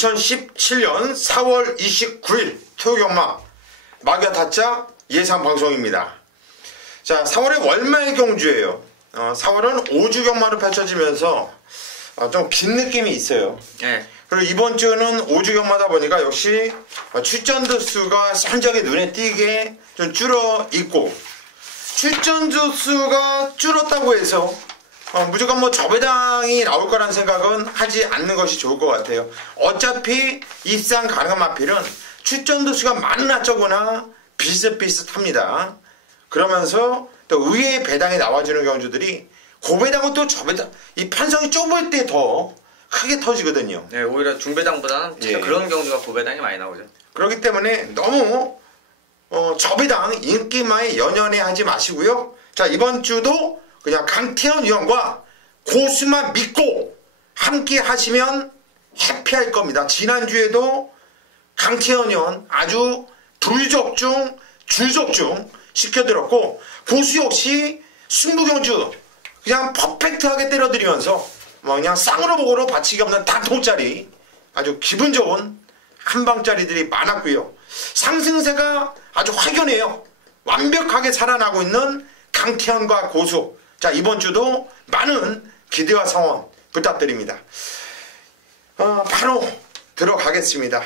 2017년 4월 29일 토요경마 마귀와 타짜 예상 방송입니다. 자, 4월에 월말 경주예요. 4월은 5주 경마로 펼쳐지면서 좀 긴 느낌이 있어요. 네. 그리고 이번 주는 5주 경마다 보니까 역시 출전주 수가 현저하게 눈에 띄게 좀 줄어 있고, 출전주 수가 줄었다고 해서 무조건 뭐 저배당이 나올 거라는 생각은 하지 않는 것이 좋을 것 같아요. 어차피 입상 가능한 마필은 출전주 수가 많으나 적으나 비슷비슷합니다. 그러면서 또 의외의 배당이 나와주는 경주들이 고배당은 또 저배당, 이 편성이 좁을 때 더 크게 터지거든요. 네, 오히려 중배당보다는 진짜 그런 경주가 고배당이 많이 나오죠. 그렇기 때문에 너무 저배당 인기만에 연연해 하지 마시고요. 자, 이번 주도 그냥 강태현 위원과 고수만 믿고 함께 하시면 해피할 겁니다. 지난주에도 강태현 위원 아주 불적중 주적중 시켜드렸고, 고수 역시 승부경주 그냥 퍼펙트하게 때려드리면서 그냥 쌍으로 보고로 받치기 없는 단통짜리 아주 기분 좋은 한방짜리들이 많았고요. 상승세가 아주 확연해요. 완벽하게 살아나고 있는 강태현과 고수. 자, 이번 주도 많은 기대와 성원 부탁드립니다. 바로 들어가겠습니다.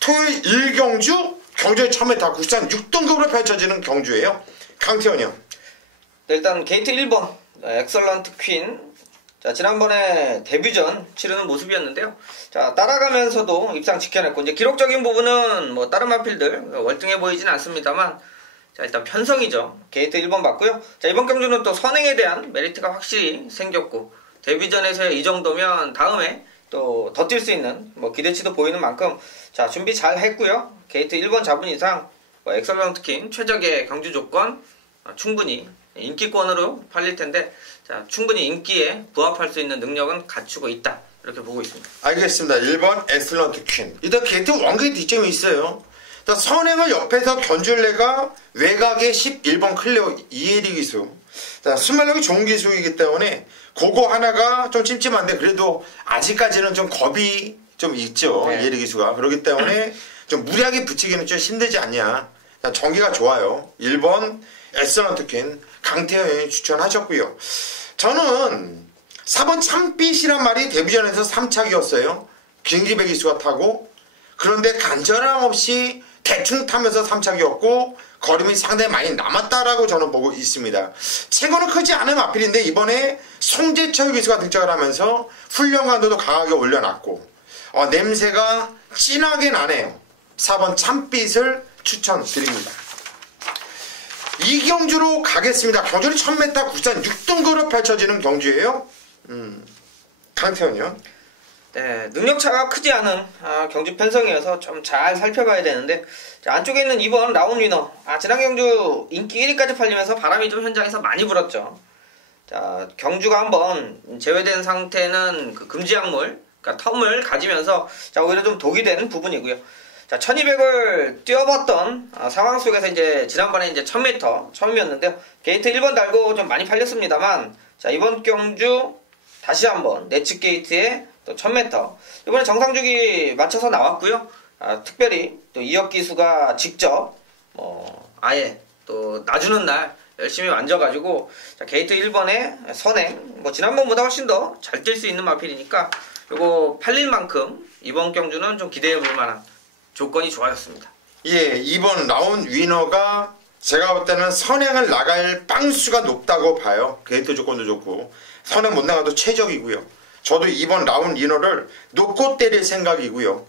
토요일 1경주 경주의 1000m 국산 6등급으로 펼쳐지는 경주예요. 강태현이요. 네, 일단 게이트 1번 엑설런트 퀸. 자, 지난번에 데뷔전 치르는 모습이었는데요. 자, 따라가면서도 입상 지켜냈고, 이제 기록적인 부분은 뭐 다른 마필들 월등해 보이진 않습니다만, 자, 일단 편성이죠. 게이트 1번 맞고요. 자, 이번 경주는 또 선행에 대한 메리트가 확실히 생겼고, 데뷔전에서 이 정도면 다음에 또 더 뛸 수 있는 뭐 기대치도 보이는 만큼, 자, 준비 잘 했고요. 게이트 1번 잡은 이상 엑설런트 킹 최적의 경주 조건 충분히 인기권으로 팔릴 텐데, 자, 충분히 인기에 부합할 수 있는 능력은 갖추고 있다, 이렇게 보고 있습니다. 알겠습니다. 1번 엑설런트 퀸. 일단 게이트 원거리 뒷점이 있어요. 일단 선행을 옆에서 견줄래가 외곽에 11번 클레오 이혜리 기수. 순발력이 좋은 기수이기 때문에 그거 하나가 좀 찜찜한데, 그래도 아직까지는 좀 겁이 좀 있죠. 네. 이혜리 기수가. 그렇기 때문에 좀 무리하게 붙이기는 좀 힘들지 않냐. 전기가 좋아요. 1번 엑설런트 퀸 강태현이 추천하셨고요. 저는 4번 참빛이란 말이 데뷔전에서 3착이었어요. 김기배 기수가 타고, 그런데 간절함 없이 대충 타면서 3착이었고 걸음이 상당히 많이 남았다라고 저는 보고 있습니다. 체구는 크지 않은 마필인데 이번에 송재철 기수가 등장을 하면서 훈련 강도도 강하게 올려놨고 냄새가 진하게 나네요. 4번 참빛을 추천드립니다. 이 경주로 가겠습니다. 경주는 1000m 국산 6등급으로 펼쳐지는 경주예요. 강태현이요. 네, 능력차가 크지 않은 경주 편성이어서 좀 잘 살펴봐야 되는데, 자, 안쪽에 있는 2번 라운 위너. 지난 경주 인기 1위까지 팔리면서 바람이 좀 현장에서 많이 불었죠. 자, 경주가 한번 제외된 상태는 그 금지약물, 그러니까 텀을 가지면서 자, 오히려 좀 독이 되는 부분이고요. 자, 1200을 뛰어봤던 상황 속에서 이제 지난번에 이제 1000m 처음이었는데요. 게이트 1번 달고 좀 많이 팔렸습니다만, 자, 이번 경주 다시 한번 내측 게이트에 또 1000m 이번에 정상주기 맞춰서 나왔고요. 특별히 또 이혁 기수가 직접 아예 또 놔주는 날 열심히 만져가지고, 자, 게이트 1번에 선행 지난번보다 훨씬 더 잘 뛸 수 있는 마필이니까 이거 팔릴 만큼 이번 경주는 좀 기대해 볼 만한 조건이 좋아졌습니다. 예, 2번 라운 위너가 제가 볼 때는 선행을 나갈 빵수가 높다고 봐요. 게이트 조건도 좋고 선행 못 나가도 최적이고요. 저도 2번 라운 위너를 놓고 때릴 생각이고요.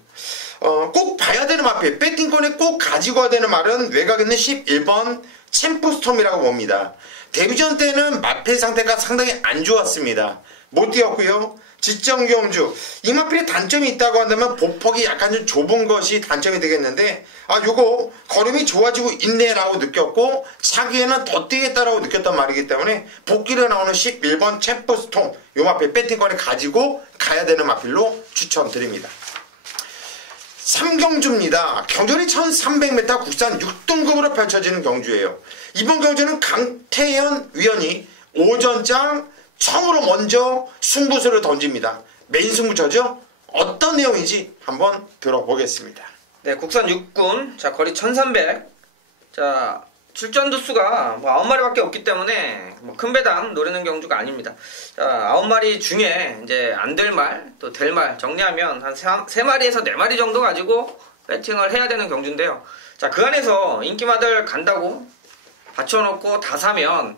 꼭 봐야 되는 마필, 배팅권에 꼭 가지고 와야 되는 말은 외곽에 있는 11번 챔프스톰이라고 봅니다. 데뷔전 때는 마필 상태가 상당히 안 좋았습니다. 못 뛰었고요. 지정 경주, 이 마필의 단점이 있다고 한다면 보폭이 약간 좀 좁은 것이 단점이 되겠는데, 요거 걸음이 좋아지고 있네라고 느꼈고 차기에는 더 뛰겠다라고 느꼈단 말이기 때문에 복귀로 나오는 11번 챔프스톰, 요 마필 배팅권에 가지고 가야 되는 마필로 추천드립니다. 3경주입니다. 경전이 1300m 국산 6등급으로 펼쳐지는 경주예요. 이번 경주는 강태현 위원이 오전장 처음으로 먼저 승부수를 던집니다. 메인 승부처죠? 어떤 내용인지 한번 들어보겠습니다. 네, 국산 6군. 자, 거리 1300. 자, 출전 두수가 뭐 9마리밖에 없기 때문에 뭐 큰 배당 노리는 경주가 아닙니다. 자, 9마리 중에 이제 안 될 말, 또 될 말 정리하면 한 3마리에서 4마리 정도 가지고 배팅을 해야 되는 경주인데요. 자, 그 안에서 인기마들 간다고 받쳐놓고 다 사면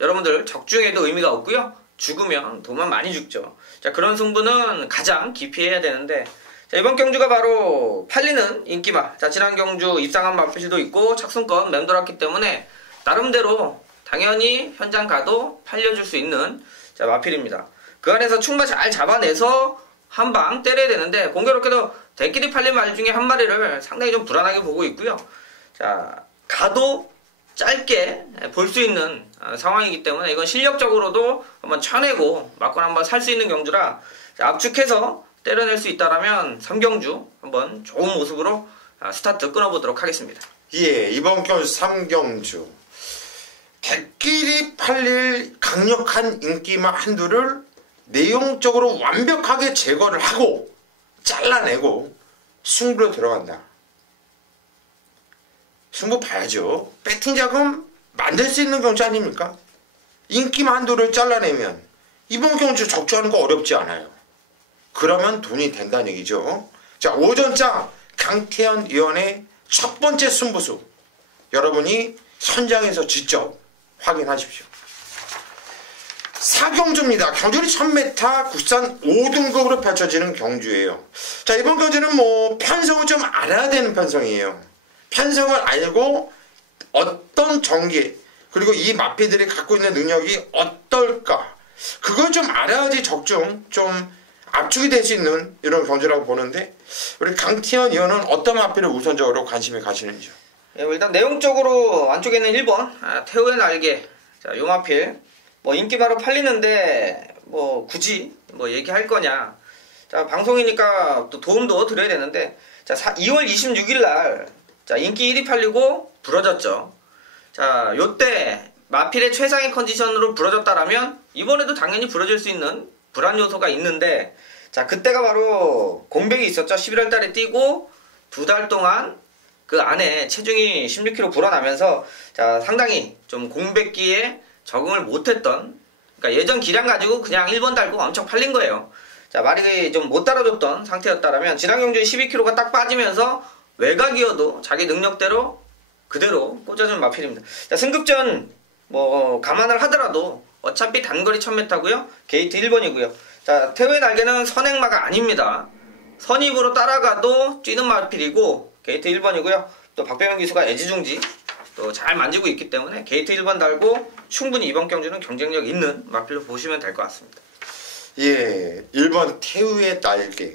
여러분들 적중에도 의미가 없고요. 죽으면 돈만 많이 죽죠. 자, 그런 승부는 가장 기피해야 되는데, 자, 이번 경주가 바로 팔리는 인기마. 자, 지난 경주 입상한 마필도 있고 착순권 맴돌았기 때문에 나름대로 당연히 현장 가도 팔려줄 수 있는 자, 마필입니다. 그 안에서 충마 잘 잡아내서 한 방 때려야 되는데, 공교롭게도 대끼리 팔린 말 중에 한 마리를 상당히 좀 불안하게 보고 있고요. 자, 가도 짧게 볼 수 있는 상황이기 때문에 이건 실력적으로도 한번 쳐내고 막건 한번 살 수 있는 경주라, 자, 압축해서 때려낼 수 있다라면 3경주 한번 좋은 모습으로 스타트 끊어보도록 하겠습니다. 예, 이번 경주 3경주 대끼리 팔릴 강력한 인기마 한두를 내용적으로 완벽하게 제거를 하고 잘라내고 승부로 들어간다. 승부 봐야죠. 배팅 자금 만들 수 있는 경주 아닙니까? 인기마 한두를 잘라내면 이번 경주 적중하는 거 어렵지 않아요. 그러면 돈이 된다는 얘기죠. 자, 오전장 강태현 위원의 첫 번째 승부수, 여러분이 현장에서 직접 확인하십시오. 4경주입니다. 경주는 1000m 국산 5등급으로 펼쳐지는 경주예요. 자, 이번 경주는 뭐 편성을 좀 알아야 되는 편성이에요. 편성을 알고 어떤 전개, 그리고 이 마피들이 갖고 있는 능력이 어떨까, 그걸 좀 알아야지 적중 좀 압축이 될 수 있는 이런 경주라고 보는데, 우리 강태현 의원은 어떤 마필을 우선적으로 관심이 가시는지요? 예, 일단 내용적으로 안쪽에 있는 1번 태우의 날개. 자, 요 마필 뭐 인기마로 팔리는데 뭐 굳이 뭐 얘기할 거냐. 자, 방송이니까 또 도움도 드려야 되는데, 자, 2월 26일 날 자, 인기 1위 팔리고 부러졌죠. 자, 요때 마필의 최상의 컨디션으로 부러졌다라면 이번에도 당연히 부러질 수 있는 불안 요소가 있는데, 자, 그때가 바로 공백이 있었죠. 11월 달에 뛰고 2달 동안 그 안에 체중이 16kg 불어나면서, 자, 상당히 좀 공백기에 적응을 못했던, 그러니까 예전 기량 가지고 그냥 1번 달고 엄청 팔린 거예요. 자, 말이 좀 못 따라줬던 상태였다라면 지난 경주에 12kg가 딱 빠지면서 외곽이어도 자기 능력대로 그대로 꽂아준 마필입니다. 자, 승급전 뭐 감안을 하더라도 어차피 단거리 1000m고요. 게이트 1번이고요. 자, 태우의 날개는 선행마가 아닙니다. 선입으로 따라가도 뛰는 마필이고 게이트 1번이고요. 또 박병현 기수가 애지중지 또 잘 만지고 있기 때문에 게이트 1번 달고 충분히 이번 경주는 경쟁력 있는 마필로 보시면 될 것 같습니다. 예, 1번 태우의 날개.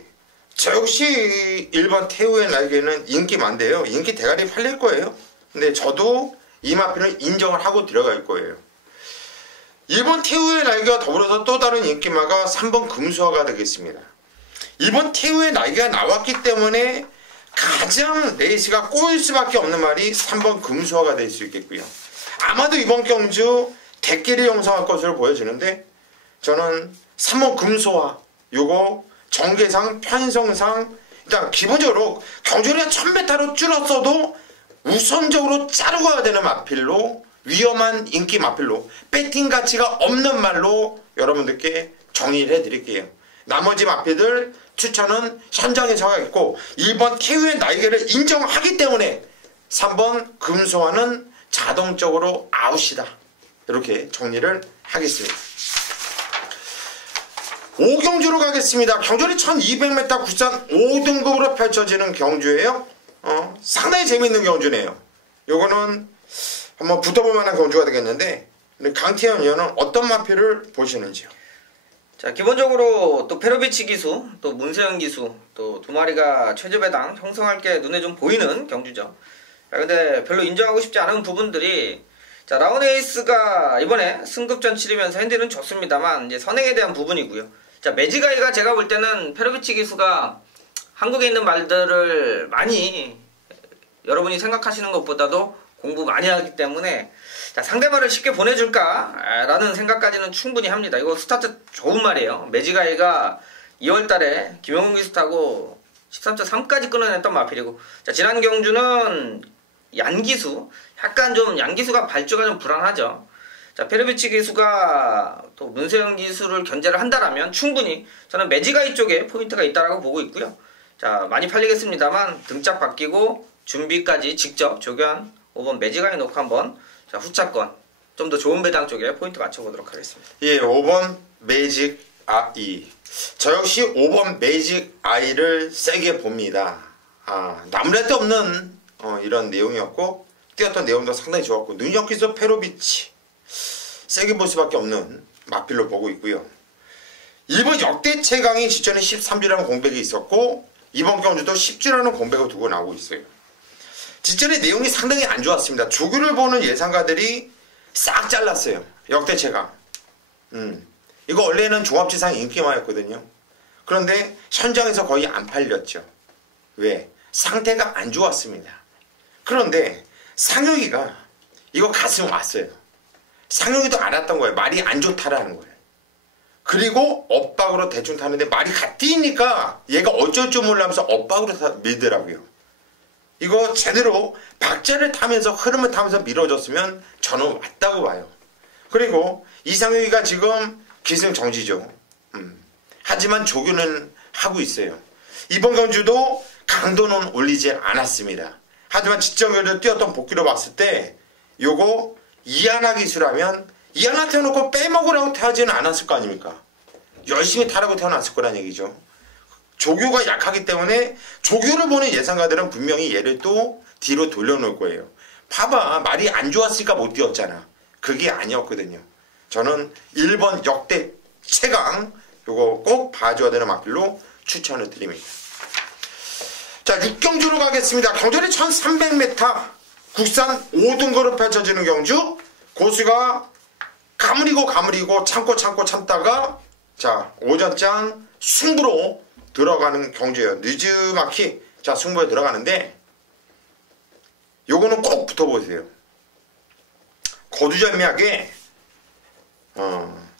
저 역시 1번 태우의 날개는 인기 많대요. 인기 대가리 팔릴 거예요. 근데 저도 이 마필을 인정을 하고 들어갈 거예요. 1번 태우의 날개와 더불어서 또 다른 인기마가 3번 금수화가 되겠습니다. 1번 태우의 날개가 나왔기 때문에 가장 레이스가 꼬일 수밖에 없는 말이 3번 금수화가 될 수 있겠고요. 아마도 이번 경주 대끼리 형성할 것으로 보여지는데, 저는 3번 금수화, 요거 전개상 편성상 일단 기본적으로 경주를 1000m로 줄었어도 우선적으로 자르고 가야 되는 마필로, 위험한 인기 마필로, 배팅 가치가 없는 말로 여러분들께 정의를 해드릴게요. 나머지 마필들 추천은 현장에서 하겠고, 1번 태우의 날개를 인정하기 때문에 3번 금수화는 자동적으로 아웃이다. 이렇게 정리를 하겠습니다. 5경주로 가겠습니다. 경주는 1200m 국산 5등급으로 펼쳐지는 경주예요. 상당히 재밌는 경주네요. 요거는 한번 붙어볼 만한 경주가 되겠는데, 강태현 의원은 어떤 마필을 보시는지요? 자, 기본적으로 또 페로비치 기수, 또 문세영 기수, 또 두 마리가 최저배당 형성할 게 눈에 좀 보이는 경주죠. 자, 근데 별로 인정하고 싶지 않은 부분들이, 자, 라운에이스가 이번에 승급전 치르면서 핸디는 좋습니다만 이제 선행에 대한 부분이고요. 자, 매지가이가 제가 볼 때는 페로비치 기수가 한국에 있는 말들을 많이 여러분이 생각하시는 것보다도 공부 많이 하기 때문에 자, 상대말을 쉽게 보내줄까라는 생각까지는 충분히 합니다. 이거 스타트 좋은 말이에요. 매지가이가 2월달에 김영훈 기수 타고 13.3까지 끊어냈던 마필이고, 자, 지난 경주는 양기수, 약간 좀 양기수가 발주가 좀 불안하죠. 자, 페르비치 기수가 또 문세영 기수를 견제를 한다라면 충분히 저는 매지가이 쪽에 포인트가 있다라고 보고 있고요. 자, 많이 팔리겠습니다만 등짝 바뀌고 준비까지 직접 조견 5번 매지가이 놓고 한번 자, 후차권 좀 더 좋은 배당 쪽에 포인트 맞춰보도록 하겠습니다. 예, 5번 매직 아이. 저 역시 5번 매직 아이를 세게 봅니다. 나무랄 데 없는 이런 내용이었고, 뛰었던 내용도 상당히 좋았고, 능력기수 페로비치 세게 볼 수밖에 없는 마필로 보고 있고요. 이번 역대 최강이 직전에 13주라는 공백이 있었고, 이번 경주도 10주라는 공백을 두고 나오고 있어요. 직전에 내용이 상당히 안 좋았습니다. 조교를 보는 예상가들이 싹 잘랐어요. 역대 최강. 이거 원래는 종합지상 인기마였거든요. 그런데 현장에서 거의 안 팔렸죠. 왜? 상태가 안 좋았습니다. 그런데 상혁이가 이거 가슴 왔어요. 상혁이도 알았던 거예요. 말이 안 좋다라는 거예요. 그리고 엇박으로 대충 타는데 말이 뛰니까 얘가 어쩔 줄 몰라면서 엇박으로 밀더라고요. 이거 제대로 박자를 타면서 흐름을 타면서 밀어줬으면 저는 왔다고 봐요. 그리고 이상혁이가 지금 기승정지죠. 하지만 조교는 하고 있어요. 이번 경주도 강도는 올리지 않았습니다. 하지만 직전경주 뛰었던 복귀로 봤을 때 요거 이하나 기수라면 이하나 태워놓고 빼먹으라고 태우지는 않았을 거 아닙니까? 열심히 타라고 태어났을 거란 얘기죠. 조교가 약하기 때문에 조교를 보는 예상가들은 분명히 얘를 또 뒤로 돌려놓을 거예요. 봐봐, 말이 안 좋았으니까 못 뛰었잖아. 그게 아니었거든요. 저는 1번 역대 최강 요거 꼭 봐줘야 되는 마필로 추천을 드립니다. 자, 6경주로 가겠습니다. 경주는 1300m 국산 5등급으로 펼쳐지는 경주. 고수가 가무리고 참다가 자, 오전장 승부로 들어가는 경주예요. 느즈마키 자, 승부에 들어가는데 요거는 꼭 붙어보세요. 거두절미하게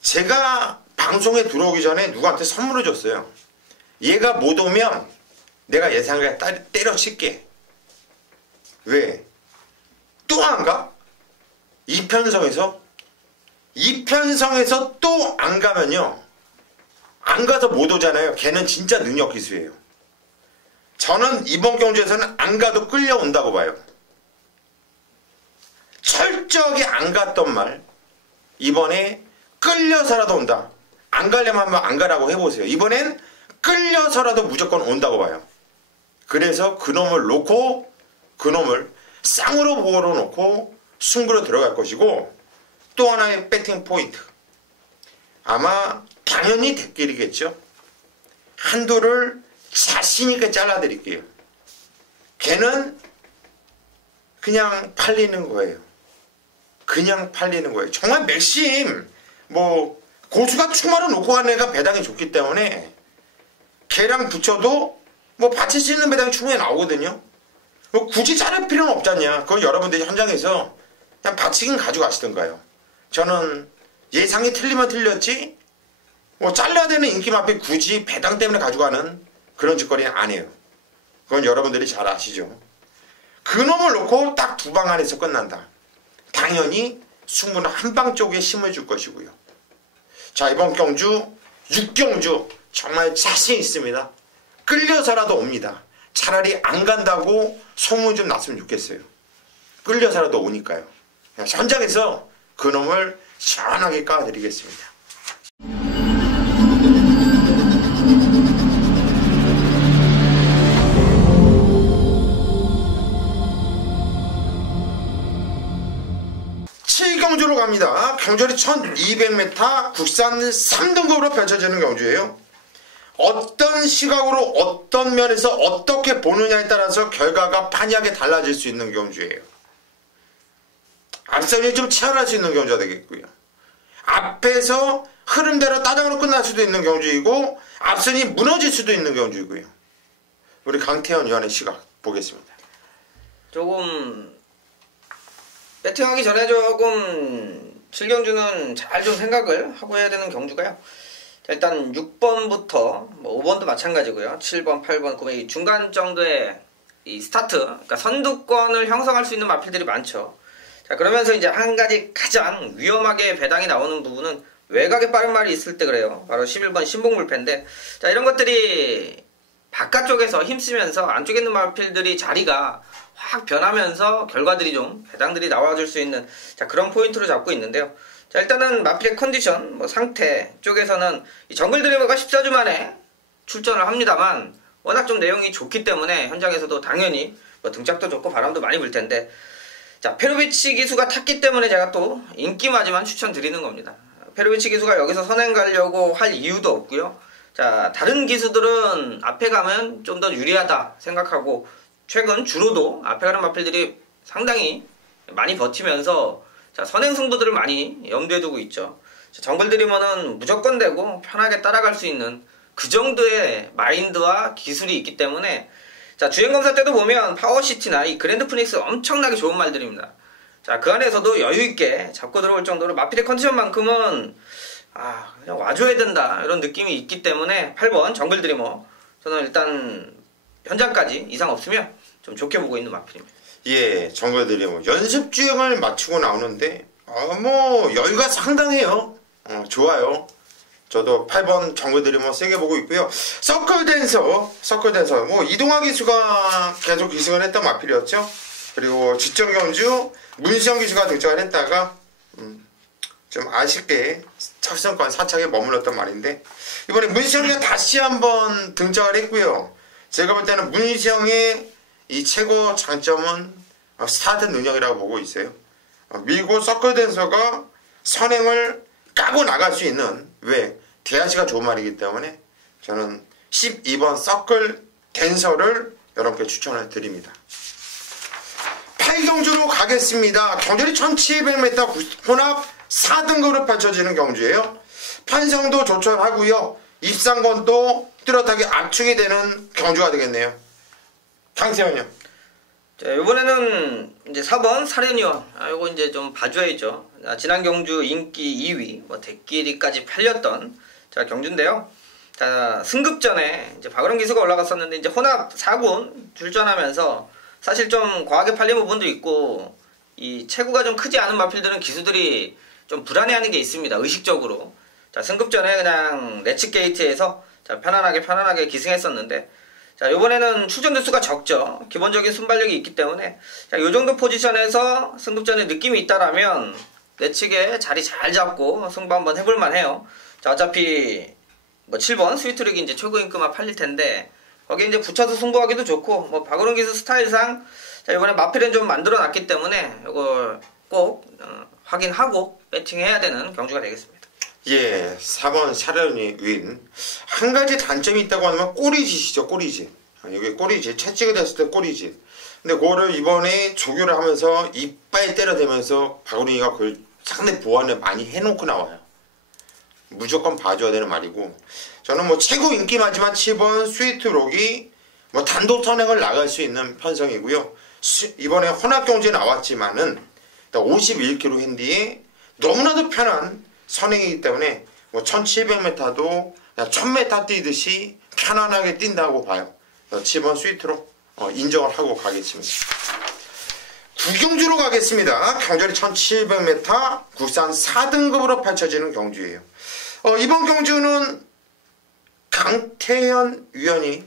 제가 방송에 들어오기 전에 누구한테 선물을 줬어요. 얘가 못 오면 내가 예상을 때려칠게. 왜? 또 안 가? 이편성에서 또 안 가면요, 안 가서 못 오잖아요. 걔는 진짜 능력 기수예요. 저는 이번 경주에서는 안 가도 끌려온다고 봐요. 철저하게 안 갔던 말 이번에 끌려서라도 온다. 안 가려면 한번 안 가라고 해보세요. 이번엔 끌려서라도 무조건 온다고 봐요. 그래서 그놈을 놓고 그놈을 쌍으로 보호로 놓고 승부로 들어갈 것이고, 또 하나의 배팅 포인트, 아마 당연히 대길이겠죠. 한도를 자신있게 잘라드릴게요. 걔는 그냥 팔리는 거예요. 그냥 팔리는 거예요. 정말 맥심 고수가 추마로 놓고 가는 애가 배당이 좋기 때문에 걔랑 붙여도 받칠 수 있는 배당이 충분히 나오거든요. 굳이 자를 필요는 없잖냐. 그건 여러분들이 현장에서 그냥 받치긴 가져가시던가요. 저는 예상이 틀리면 틀렸지 잘라야 되는 인기마필 굳이 배당 때문에 가져가는 그런 짓거리는 안 해요. 그건 여러분들이 잘 아시죠. 그놈을 놓고 딱 두 방 안에서 끝난다. 당연히 승부는 한 방 쪽에 힘을 줄 것이고요. 자, 이번 경주 6경주 정말 자신 있습니다. 끌려서라도 옵니다. 차라리 안 간다고 소문 좀 났으면 좋겠어요. 끌려서라도 오니까요. 현장에서 그놈을 시원하게 까드리겠습니다. 경주로 갑니다. 경주는 1200m 국산 3등급으로 펼쳐지는 경주예요. 어떤 시각으로 어떤 면에서 어떻게 보느냐에 따라서 결과가 판이하게 달라질 수 있는 경주예요. 앞선이 좀 치열할 수 있는 경주가 되겠고요. 앞에서 흐름대로 따닥으로 끝날 수도 있는 경주이고, 앞선이 무너질 수도 있는 경주이고요. 우리 강태현 위원의 시각 보겠습니다. 조금 배팅하기 전에 조금 7경주는 잘 좀 생각을 하고 해야 되는 경주가요. 자, 일단 6번부터 뭐 5번도 마찬가지고요. 7번, 8번, 9번 이 중간 정도의 이 스타트, 그러니까 선두권을 형성할 수 있는 마필들이 많죠. 자, 그러면서 이제 한 가지 가장 위험하게 배당이 나오는 부분은 외곽에 빠른 말이 있을 때 그래요. 바로 11번 신봉물패인데, 자, 이런 것들이 바깥쪽에서 힘쓰면서 안쪽에 있는 마필들이 자리가 확 변하면서 결과들이 좀 배당들이 나와줄 수 있는, 자, 그런 포인트로 잡고 있는데요. 자, 일단은 마필의 컨디션, 뭐 상태 쪽에서는 이 정글 드리버가 14주 만에 출전을 합니다만 워낙 좀 내용이 좋기 때문에 현장에서도 당연히 뭐 등짝도 좋고 바람도 많이 불 텐데, 자, 페로비치 기수가 탔기 때문에 제가 또 인기마지만 추천드리는 겁니다. 페로비치 기수가 여기서 선행 가려고 할 이유도 없고요. 자, 다른 기수들은 앞에 가면 좀 더 유리하다 생각하고 최근 주로도 앞에 가는 마필들이 상당히 많이 버티면서 자, 선행 승부들을 많이 염두에 두고 있죠. 정글 드리머는 무조건 되고 편하게 따라갈 수 있는 그 정도의 마인드와 기술이 있기 때문에, 자, 주행검사 때도 보면 파워시티나 이 그랜드 프닉스 엄청나게 좋은 말들입니다. 자, 그 안에서도 여유있게 잡고 들어올 정도로 마필의 컨디션만큼은 그냥 와줘야 된다 이런 느낌이 있기 때문에 8번 정글 드리머 저는 일단 현장까지 이상 없으면 좀 좋게 보고 있는 마필입니다. 예, 정글 드리머 연습 주행을 마치고 나오는데 뭐 여유가 상당해요. 좋아요. 저도 8번 정글 드리머 세게 보고 있고요. 서클 댄서 뭐 이동화 기수가 계속 기승을 했던 마필이었죠. 그리고 지정경주 문시영 기수가 등장을 했다가 좀 아쉽게 탑승권 사착에 머물렀던 말인데, 이번에 문시영이가 다시 한번 등장을 했고요. 제가 볼 때는 문시영의 이 최고 장점은 스타트 능력이라고 보고 있어요. 밀고 서클 댄서가 선행을 까고 나갈 수 있는, 왜? 대하시가 좋은 말이기 때문에 저는 12번 서클 댄서를 여러분께 추천을 드립니다. 8경주로 가겠습니다. 경주리 1700m 혼합 4등급으로 펼쳐지는 경주예요. 판성도 조천하고요. 입상권도 뚜렷하게 압축이 되는 경주가 되겠네요. 강세현이요. 자, 이번에는 이제 4번 사륜이원. 이거 이제 좀 봐줘야죠. 지난 경주 인기 2위, 뭐 대끼리까지 팔렸던 자 경주인데요. 자, 승급전에 이제 박은원 기수가 올라갔었는데 이제 혼합 4군 출전하면서 사실 좀 과하게 팔린 부분도 있고, 이 체구가 좀 크지 않은 마필들은 기수들이 좀 불안해하는 게 있습니다. 의식적으로. 자, 승급전에 그냥 레츠 게이트에서 자, 편안하게 기승했었는데, 자, 요번에는 출전 두수가 적죠. 기본적인 순발력이 있기 때문에 자, 요 정도 포지션에서 승급전에 느낌이 있다라면 내측에 자리 잘 잡고 승부 한번 해볼만 해요. 자, 어차피 뭐 7번 스위트릭이 이제 최고 인기만 팔릴 텐데 거기에 이제 붙여서 승부하기도 좋고, 뭐 박은원 기수 스타일상 자, 이번에 마필은 좀 만들어 놨기 때문에 이걸 꼭 확인하고 배팅해야 되는 경주가 되겠습니다. 예, 4번 사련이 윈. 한 가지 단점이 있다고 하면 꼬리짓이죠, 꼬리짓. 여기 꼬리짓, 채찍이 됐을 때 꼬리짓. 근데 그거를 이번에 조교를 하면서 이빨 때려대면서 박은웅이가 그걸 상당히 보완을 많이 해놓고 나와요. 무조건 봐줘야 되는 말이고, 저는 뭐 최고 인기마지만 7번 스위트록이 뭐 단독 선행을 나갈 수 있는 편성이고요. 이번에 혼합경주에 나왔지만은 51km 핸디에 너무나도 편한 선행이기 때문에 뭐 1700m도 1000m 뛰듯이 편안하게 뛴다고 봐요. 7번 스위트로 인정을 하고 가겠습니다. 구경주로 가겠습니다. 경주리 1700m 국산 4등급으로 펼쳐지는 경주예요. 이번 경주는 강태현 위원이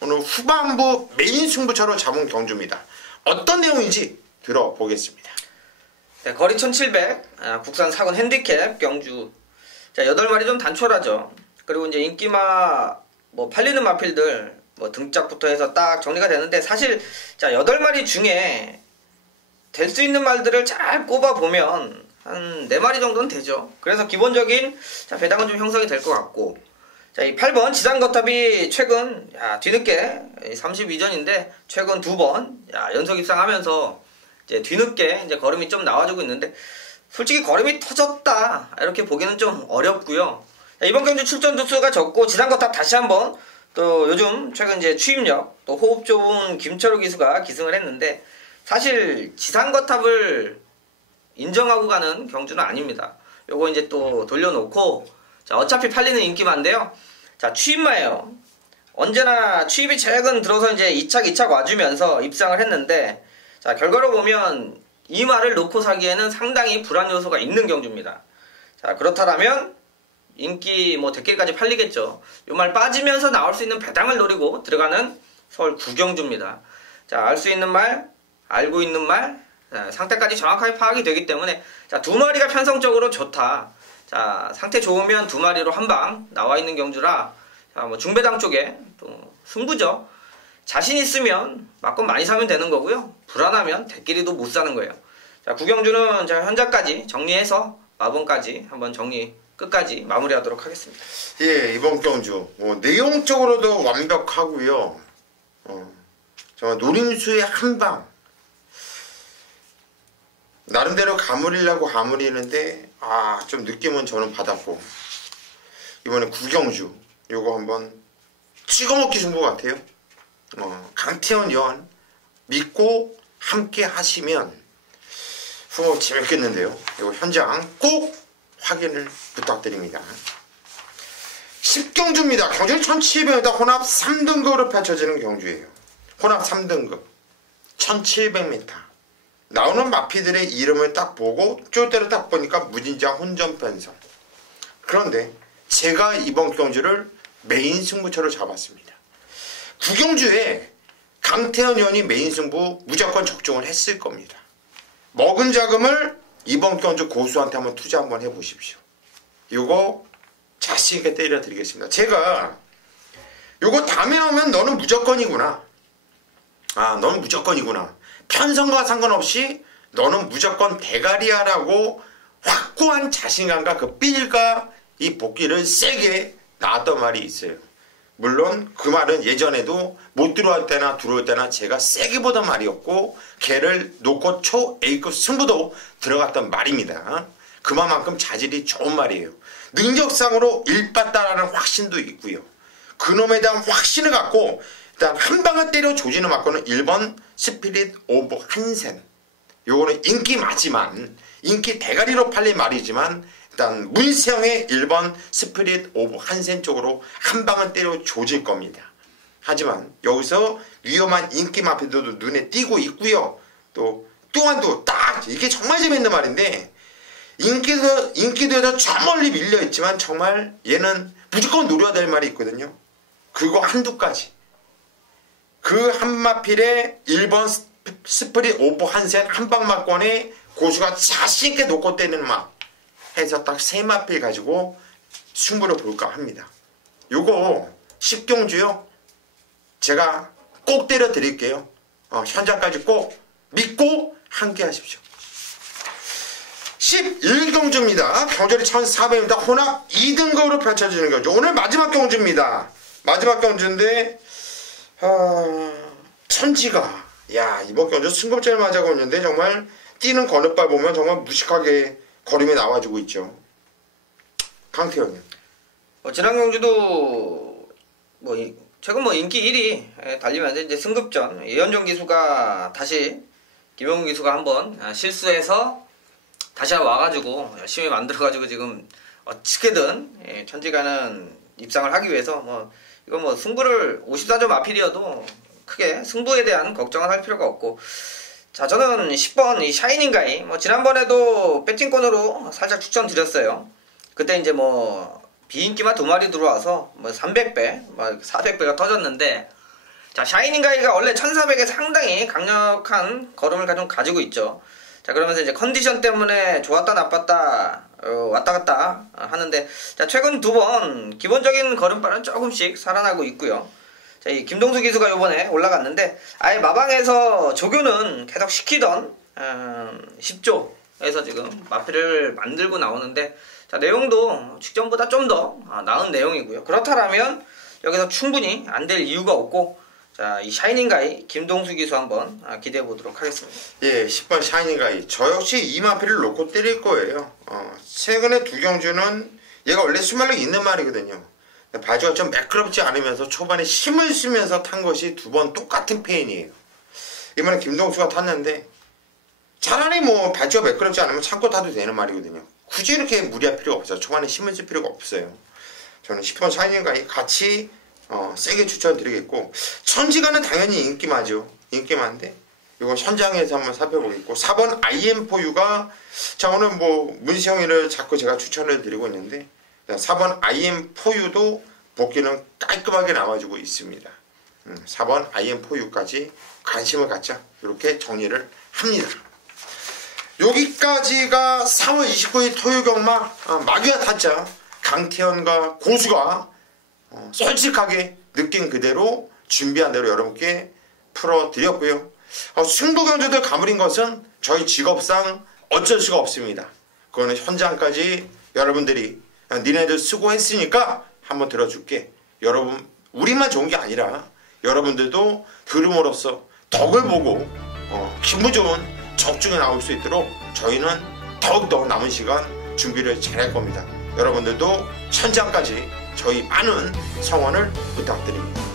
오늘 후반부 메인 승부처로 잡은 경주입니다. 어떤 내용인지 들어보겠습니다. 네, 거리 1700 국산 4군 핸디캡 경주. 자, 8마리 좀 단촐하죠. 그리고 이제 인기마 뭐 팔리는 마필들 뭐 등짝부터 해서 딱 정리가 되는데, 사실 자 8마리 중에 될 수 있는 말들을 잘 꼽아 보면 한 4마리 정도는 되죠. 그래서 기본적인 자, 배당은 좀 형성이 될 것 같고, 자, 이 8번 지상거탑이 최근 뒤늦게 32전인데 최근 2번 연속 입상하면서 이제 뒤늦게 이제 걸음이 좀 나와주고 있는데, 솔직히 걸음이 터졌다 이렇게 보기는 좀 어렵고요. 이번 경주 출전 두수가 적고 지상거탑 다시 한번 또 요즘 최근 이제 추임력 또 호흡 좋은 김철우 기수가 기승을 했는데 사실 지상거탑을 인정하고 가는 경주는 아닙니다. 요거 이제 또 돌려놓고 자 어차피 팔리는 인기만인데요. 자 추임마예요. 언제나 추임이 최근 들어서 이제 2착 와주면서 입상을 했는데 자 결과로 보면 이 말을 놓고 사기에는 상당히 불안 요소가 있는 경주입니다. 자 그렇다면 인기 뭐 대길까지 팔리겠죠. 요 말 빠지면서 나올 수 있는 배당을 노리고 들어가는 서울 구경주입니다. 자, 알 수 있는 말, 알고 있는 말, 상태까지 정확하게 파악이 되기 때문에 자, 두 마리가 편성적으로 좋다. 자, 상태 좋으면 두 마리로 한 방 나와 있는 경주라 자, 뭐 중배당 쪽에 또 승부죠. 자신 있으면 막건 많이 사면 되는 거고요. 불안하면 대끼리도 못 사는 거예요. 자, 구경주는 제가 현재까지 정리해서 마번까지 한번 정리 끝까지 마무리하도록 하겠습니다. 예, 이번 경주 내용적으로도 완벽하고요. 정말 노림수의 한방 나름대로 가무리려고 가무리는데 좀 느낌은 저는 받았고 이번에 구경주 요거 한번 찍어먹기 승부 같아요. 강태현 여한 믿고 함께 하시면 재밌겠는데요. 이거 현장 꼭 확인을 부탁드립니다. 10경주입니다. 경주는 1700m 혼합 3등급으로 펼쳐지는 경주예요. 혼합 3등급 1700m 나오는 마피들의 이름을 딱 보고 쫄대로 딱 보니까 무진장 혼전 편성. 그런데 제가 이번 경주를 메인 승부처로 잡았습니다. 구경주에 강태현 의원이 메인 승부 무조건 적중을 했을 겁니다. 먹은 자금을 이번 경주 고수한테 한번 투자 한번 해보십시오. 요거 자신있게 때려드리겠습니다. 제가 요거 다음에 나오면 너는 무조건이구나. 너는 무조건이구나. 편성과 상관없이 너는 무조건 대가리야라고 확고한 자신감과 그 삘과 이 복귀를 세게 나왔던 말이 있어요. 물론 그 말은 예전에도 못 들어올 때나 들어올 때나 제가 세게 보던 말이었고 걔를 놓고 초 A급 승부도 들어갔던 말입니다. 그만큼 자질이 좋은 말이에요. 능력상으로 일빠따라는 확신도 있고요. 그놈에 대한 확신을 갖고 일단 한 방을 때려 조지는 맞고는 1번 스피릿 오브 한센. 요거는 인기 맞지만 인기 대가리로 팔린 말이지만 일단 문세영의 1번 스피릿 오브 한센 쪽으로 한 방은 때려 조질 겁니다. 하지만 여기서 위험한 인기 마피들도 눈에 띄고 있고요. 또 또한도 딱 이게 정말 재밌는 말인데 인기도에서 저 멀리 밀려있지만 정말 얘는 무조건 노려야 될 말이 있거든요. 그거 한두 가지. 그 한 마필에 1번 스피릿 오브 한센 한 방 맞건에 고수가 자신있게 놓고 때리는 맛 해서 딱 세 마필 가지고 승부를 볼까 합니다. 요거 10경주요. 제가 꼭 때려 드릴게요. 현장까지 꼭 믿고 함께 하십시오. 11경주입니다. 경절이 1400m 혼합 2등급으로 펼쳐지는 경주. 오늘 마지막 경주입니다. 마지막 경주인데 천지가 이번 경주 승급제를 맞아고 있는데 정말 뛰는 거느발 보면 정말 무식하게 걸음이 나와주고 있죠. 강태현이요. 지난 경주도 최근 인기 1위 달리면서 이제 승급전 예현종 기수가 다시 김영훈 기수가 한번 실수해서 다시 와가지고 열심히 만들어가지고 지금 어떻게든 천지가는 입상을 하기 위해서 이거 승부를 54점 마필이어도 크게 승부에 대한 걱정은 할 필요가 없고 자 저는 10번 이 샤이닝가이 지난번에도 배팅권으로 살짝 추천드렸어요. 그때 이제 비인기만 두 마리 들어와서 300배 400배가 터졌는데 자 샤이닝가이가 원래 1400에 상당히 강력한 걸음을 좀 가지고 있죠. 자 그러면서 이제 컨디션 때문에 좋았다 나빴다 왔다 갔다 하는데 자 최근 두 번 기본적인 걸음발은 조금씩 살아나고 있고요. 자, 이 김동수 기수가 요번에 올라갔는데 아예 마방에서 조교는 계속 시키던 10조에서 지금 마필을 만들고 나오는데 자 내용도 직전보다 좀 더 나은 내용이고요. 그렇다면 여기서 충분히 안 될 이유가 없고 자, 이 샤이닝가이 김동수 기수 한번 기대해 보도록 하겠습니다. 예, 10번 샤이닝가이. 저 역시 이 마필을 놓고 때릴 거예요. 최근에 두 경주는 얘가 원래 수말력 있는 말이거든요. 바주가 좀 매끄럽지 않으면서 초반에 힘을 쓰면서 탄 것이 두 번 똑같은 페인이에요. 이번에 김동수가 탔는데 차라리 뭐 바주가 매끄럽지 않으면 참고 타도 되는 말이거든요. 굳이 이렇게 무리할 필요가 없어요. 초반에 힘을 쓸 필요가 없어요. 저는 10번 샤이닝가이 같이 세게 추천드리겠고, 천지가는 당연히 인기마죠. 인기마인데 이거 현장에서 한번 살펴보겠고, 4번 IM4U가 자 오늘 뭐 문시영이를 자꾸 제가 추천을 드리고 있는데 4번 IM4U도 복귀는 깔끔하게 나와주고 있습니다. 4번 IM4U까지 관심을 갖자, 이렇게 정리를 합니다. 여기까지가 4월 29일 토요 경마 마귀와 타짜 강태현과 고수가 솔직하게 느낀 그대로 준비한 대로 여러분께 풀어드렸고요. 승부경주들 가물인 것은 저희 직업상 어쩔 수가 없습니다. 그거는 현장까지 여러분들이 니네들 수고했으니까 한번 들어줄게. 여러분 우리만 좋은 게 아니라 여러분들도 들음으로써 덕을 보고 기분 좋은 적중에 나올 수 있도록 저희는 더욱더 남은 시간 준비를 잘할 겁니다. 여러분들도 현장까지 저희 많은 성원을 부탁드립니다.